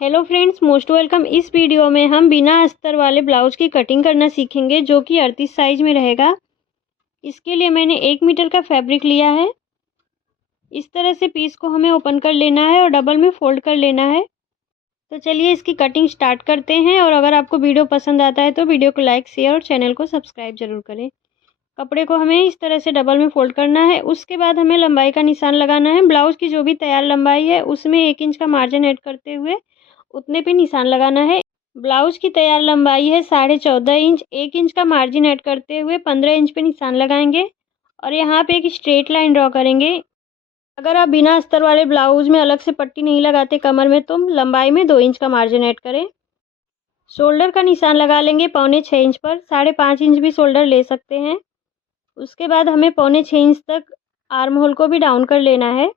Hello friends, most welcome. इस video में हम बिना अस्तर वाले ब्लाउज की कटिंग करना सीखेंगे जो कि 38 साइज में रहेगा। इसके लिए मैंने 1 मीटर का फैब्रिक लिया है। इस तरह से पीस को हमें ओपन कर लेना है और डबल में फोल्ड कर लेना है। तो चलिए इसकी कटिंग स्टार्ट करते हैं। और अगर आपको वीडियो पसंद आता है तो वीडियो को लाइक, शेयर और चैनल को सब्सक्राइब जरूर करें। कपड़े को हमें इस तरह से डबल में फोल्ड करना है। उसके बाद हमें लंबाई का निशान लगाना है। ब्लाउज की जो भी तैयार लंबाई है उसमें 1 इंच का मार्जिन ऐड करते हुए उतने पे निशान लगाना है। ब्लाउज की तैयार लंबाई है 14.5 इंच। 1 इंच का मार्जिन ऐड करते हुए 15 इंच पे निशान लगाएंगे और यहाँ पे एक स्ट्रेट लाइन ड्रॉ करेंगे। अगर आप बिना अस्तर वाले ब्लाउज में अलग से पट्टी नहीं लगाते कमर में, तो लंबाई में 2 इंच का मार्जिन ऐड करें। शोल्डर का निशान लगा लेंगे 5.25 इंच पर। 5.5 इंच भी शोल्डर ले सकते हैं। उसके बाद हमें 5.25 इंच तक आर्म होल को भी डाउन कर लेना है।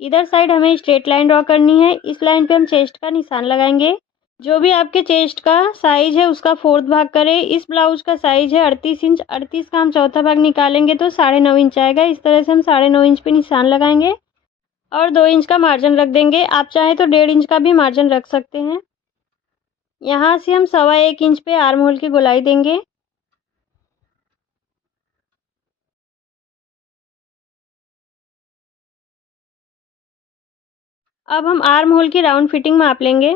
इधर साइड हमें स्ट्रेट लाइन ड्रॉ करनी है। इस लाइन पे हम चेस्ट का निशान लगाएंगे। जो भी आपके चेस्ट का साइज है उसका 4th भाग करें। इस ब्लाउज का साइज है 38 इंच। 38 का हम चौथा भाग निकालेंगे तो 9.5 इंच आएगा। इस तरह से हम 9.5 इंच पे निशान लगाएंगे और 2 इंच का मार्जिन रख देंगे। आप चाहें तो 1.5 इंच का भी मार्जिन रख सकते हैं। यहाँ से हम 1.25 इंच पे आर्म होल की गोलाई देंगे। अब हम आर्म होल की राउंड फिटिंग माप लेंगे।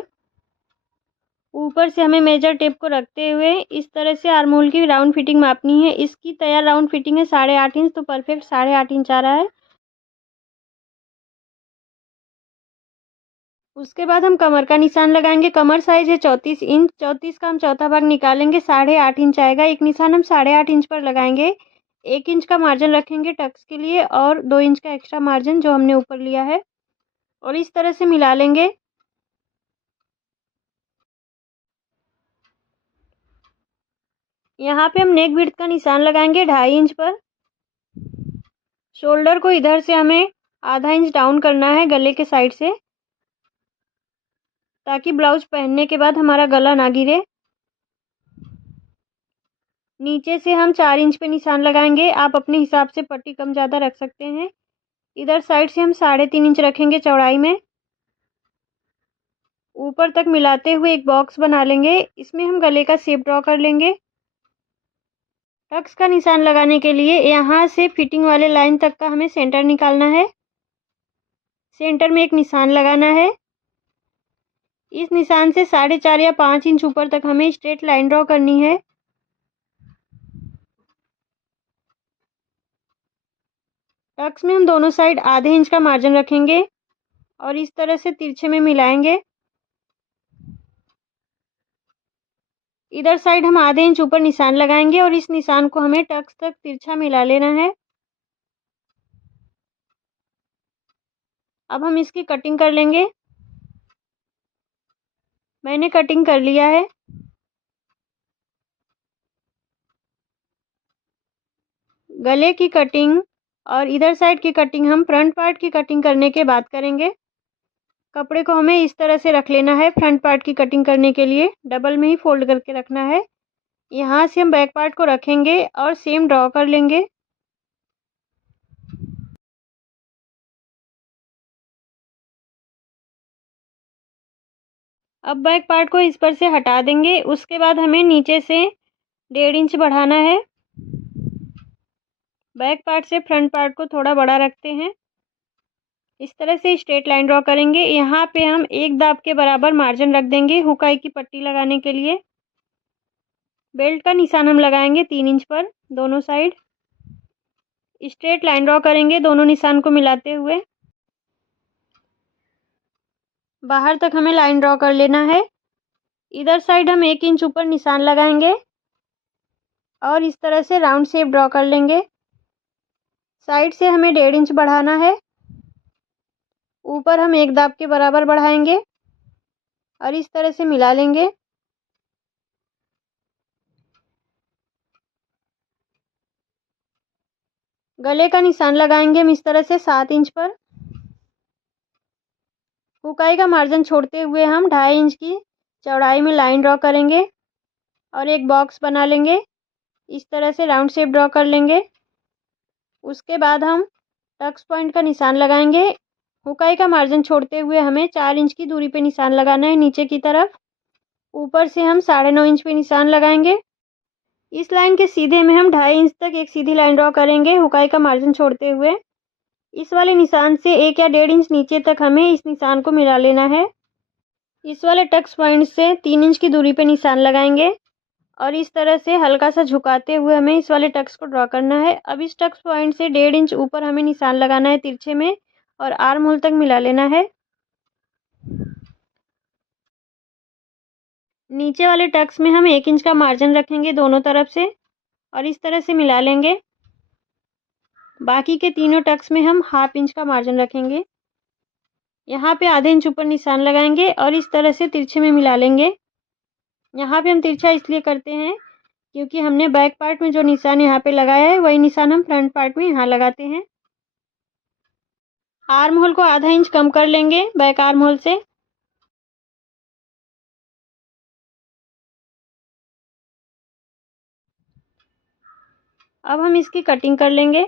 ऊपर से हमें मेजर टेप को रखते हुए इस तरह से आर्म होल की राउंड फिटिंग मापनी है। इसकी तैयार राउंड फिटिंग है 8.5 इंच, तो परफेक्ट 8.5 इंच आ रहा है। उसके बाद हम कमर का निशान लगाएंगे। कमर साइज है 34 इंच। 34 का हम चौथा भाग निकालेंगे 8.5 इंच आएगा। एक निशान हम 8.5 इंच पर लगाएंगे। 1 इंच का मार्जिन रखेंगे टक्स के लिए और 2 इंच का एक्स्ट्रा मार्जिन जो हमने ऊपर लिया है, और इस तरह से मिला लेंगे। यहाँ पे हम नेक विड्थ का निशान लगाएंगे 2.5 इंच पर। शोल्डर को इधर से हमें आधा इंच डाउन करना है गले के साइड से, ताकि ब्लाउज पहनने के बाद हमारा गला ना गिरे। नीचे से हम 4 इंच पे निशान लगाएंगे। आप अपने हिसाब से पट्टी कम ज़्यादा रख सकते हैं। इधर साइड से हम 3.5 इंच रखेंगे चौड़ाई में। ऊपर तक मिलाते हुए एक बॉक्स बना लेंगे। इसमें हम गले का शेप ड्रॉ कर लेंगे। टक्स का निशान लगाने के लिए यहाँ से फिटिंग वाले लाइन तक का हमें सेंटर निकालना है। सेंटर में एक निशान लगाना है। इस निशान से 4.5 या 5 इंच ऊपर तक हमें स्ट्रेट लाइन ड्रॉ करनी है। टक्स में हम दोनों साइड आधे इंच का मार्जिन रखेंगे और इस तरह से तिरछे में मिलाएंगे। इधर साइड हम आधे इंच ऊपर निशान लगाएंगे और इस निशान को हमें टक्स तक तिरछा मिला लेना है। अब हम इसकी कटिंग कर लेंगे। मैंने कटिंग कर लिया है। गले की कटिंग और इधर साइड की कटिंग हम फ्रंट पार्ट की कटिंग करने के बाद करेंगे। कपड़े को हमें इस तरह से रख लेना है। फ्रंट पार्ट की कटिंग करने के लिए डबल में ही फोल्ड करके रखना है। यहाँ से हम बैक पार्ट को रखेंगे और सेम ड्रॉ कर लेंगे। अब बैक पार्ट को इस पर से हटा देंगे। उसके बाद हमें नीचे से 1.5 इंच बढ़ाना है। बैक पार्ट से फ्रंट पार्ट को थोड़ा बड़ा रखते हैं। इस तरह से स्ट्रेट लाइन ड्रॉ करेंगे। यहाँ पे हम एक दाब के बराबर मार्जिन रख देंगे हुकाई की पट्टी लगाने के लिए। बेल्ट का निशान हम लगाएंगे 3 इंच पर दोनों साइड। स्ट्रेट लाइन ड्रॉ करेंगे दोनों निशान को मिलाते हुए। बाहर तक हमें लाइन ड्रॉ कर लेना है। इधर साइड हम 1 इंच ऊपर निशान लगाएंगे और इस तरह से राउंड शेप ड्रॉ कर लेंगे। साइड से हमें 1.5 इंच बढ़ाना है। ऊपर हम एक दाब के बराबर बढ़ाएंगे और इस तरह से मिला लेंगे। गले का निशान लगाएंगे हम इस तरह से 7 इंच पर। हुकाई का मार्जिन छोड़ते हुए हम 2.5 इंच की चौड़ाई में लाइन ड्रॉ करेंगे और एक बॉक्स बना लेंगे। इस तरह से राउंड शेप ड्रॉ कर लेंगे। उसके बाद हम टक्स पॉइंट का निशान लगाएंगे हुकाई का मार्जिन छोड़ते हुए हमें 4 इंच की दूरी पे निशान लगाना है नीचे की तरफ। ऊपर से हम 9.5 इंच पे निशान लगाएंगे। इस लाइन के सीधे में हम 2.5 इंच तक एक सीधी लाइन ड्रॉ करेंगे हुकाई का मार्जिन छोड़ते हुए। इस वाले निशान से 1 या 1.5 इंच नीचे तक हमें इस निशान को मिला लेना है। इस वाले टक्स पॉइंट से 3 इंच की दूरी पे निशान लगाएंगे और इस तरह से हल्का सा झुकाते हुए हमें इस वाले टक्स को ड्रॉ करना है। अब इस टक्स पॉइंट से 1.5 इंच ऊपर हमें निशान लगाना है तिरछे में और आर्म होल तक मिला लेना है। नीचे वाले टक्स में हम 1 इंच का मार्जिन रखेंगे दोनों तरफ से और इस तरह से मिला लेंगे। बाकी के तीनों टक्स में हम 1/2 इंच का मार्जिन रखेंगे। यहाँ पे आधे इंच ऊपर निशान लगाएंगे और इस तरह से तिरछे में मिला लेंगे। यहाँ पे हम तिरछा इसलिए करते हैं क्योंकि हमने बैक पार्ट में जो निशान यहाँ पे लगाया है वही निशान हम फ्रंट पार्ट में यहाँ लगाते हैं। आर्म होल को आधा इंच कम कर लेंगे बैक आर्म होल से। अब हम इसकी कटिंग कर लेंगे।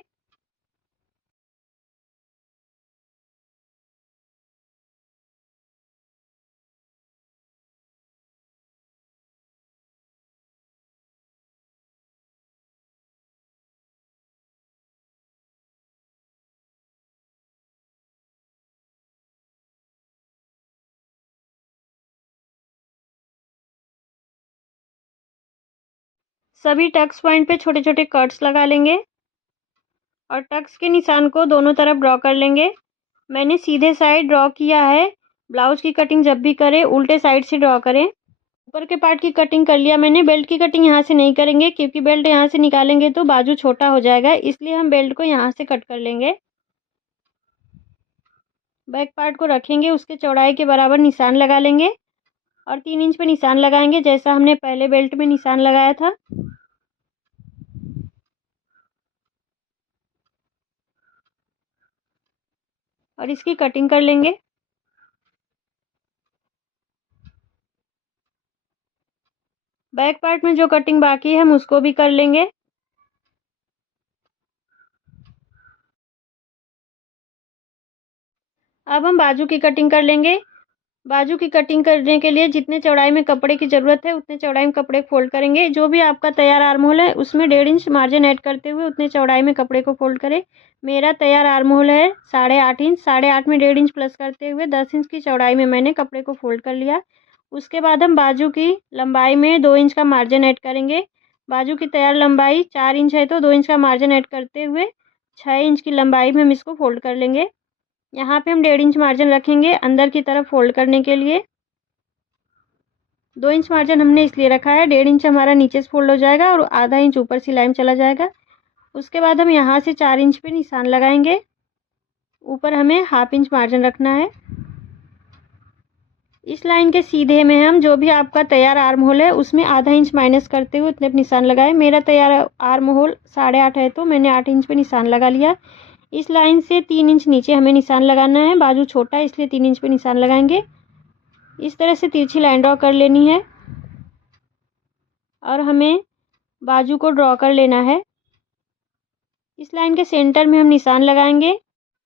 सभी टक्स पॉइंट पे छोटे छोटे कट्स लगा लेंगे और टक्स के निशान को दोनों तरफ ड्रॉ कर लेंगे। मैंने सीधे साइड ड्रॉ किया है। ब्लाउज की कटिंग जब भी करें उल्टे साइड से ड्रॉ करें। ऊपर के पार्ट की कटिंग कर लिया मैंने। बेल्ट की कटिंग यहाँ से नहीं करेंगे क्योंकि बेल्ट यहाँ से निकालेंगे तो बाजू छोटा हो जाएगा, इसलिए हम बेल्ट को यहाँ से कट कर लेंगे। बैक पार्ट को रखेंगे, उसके चौड़ाई के बराबर निशान लगा लेंगे और 3 इंच पे निशान लगाएंगे जैसा हमने पहले बेल्ट में निशान लगाया था। और इसकी कटिंग कर लेंगे। बैक पार्ट में जो कटिंग बाकी है हम उसको भी कर लेंगे। अब हम बाजू की कटिंग कर लेंगे। बाजू की कटिंग करने के लिए जितने चौड़ाई में कपड़े की ज़रूरत है उतने चौड़ाई में कपड़े फोल्ड करेंगे। जो भी आपका तैयार आर्म होल है उसमें 1.5 इंच मार्जिन ऐड करते हुए उतने चौड़ाई में कपड़े को फोल्ड करें। मेरा तैयार आर्म होल है 8.5 इंच। 8.5 में 1.5 इंच प्लस करते हुए 10 इंच की चौड़ाई में मैंने कपड़े को फोल्ड कर लिया। उसके बाद हम बाजू की लंबाई में 2 इंच का मार्जिन ऐड करेंगे। बाजू की तैयार लंबाई 4 इंच है तो 2 इंच का मार्जिन ऐड करते हुए 6 इंच की लंबाई में हम इसको फोल्ड कर लेंगे। यहाँ पे हम 1.5 इंच मार्जिन रखेंगे अंदर की तरफ फोल्ड करने के लिए। 2 इंच मार्जिन हमने इसलिए रखा है, 1.5 इंच हमारा नीचे से फोल्ड हो जाएगा और आधा इंच ऊपर सिलाई में चला जाएगा। उसके बाद हम यहाँ से 4 इंच पे निशान लगाएंगे। ऊपर हमें 1/2 इंच मार्जिन रखना है। इस लाइन के सीधे में हम जो भी आपका तैयार आर्म होल है उसमें आधा इंच माइनस करते हुए उतने पे निशान लगाए। मेरा तैयार आर्म होल 8.5 है तो मैंने 8 इंच पे निशान लगा लिया। इस लाइन से 3 इंच नीचे हमें निशान लगाना है। बाजू छोटा है इसलिए 3 इंच पे निशान लगाएंगे। इस तरह से तिरछी लाइन ड्रॉ कर लेनी है और हमें बाजू को ड्रॉ कर लेना है। इस लाइन के सेंटर में हम निशान लगाएंगे।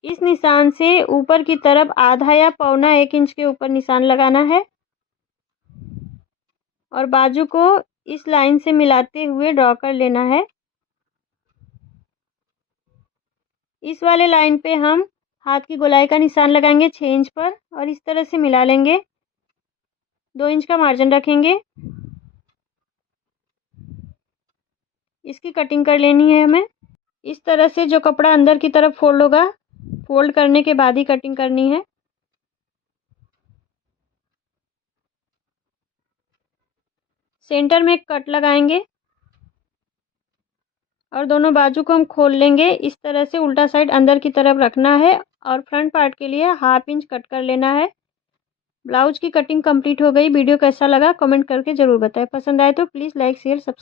इस निशान से ऊपर की तरफ आधा या 1.25 इंच के ऊपर निशान लगाना है और बाजू को इस लाइन से मिलाते हुए ड्रॉ कर लेना है। इस वाले लाइन पे हम हाथ की गोलाई का निशान लगाएंगे 6 इंच पर और इस तरह से मिला लेंगे। 2 इंच का मार्जिन रखेंगे। इसकी कटिंग कर लेनी है हमें। इस तरह से जो कपड़ा अंदर की तरफ फोल्ड होगा, फोल्ड करने के बाद ही कटिंग करनी है। सेंटर में एक कट लगाएंगे और दोनों बाजू को हम खोल लेंगे। इस तरह से उल्टा साइड अंदर की तरफ रखना है और फ्रंट पार्ट के लिए 1/2 इंच कट कर लेना है। ब्लाउज की कटिंग कंप्लीट हो गई। वीडियो कैसा लगा कमेंट करके ज़रूर बताएं। पसंद आए तो प्लीज़ लाइक शेयर सब्सक्राइब।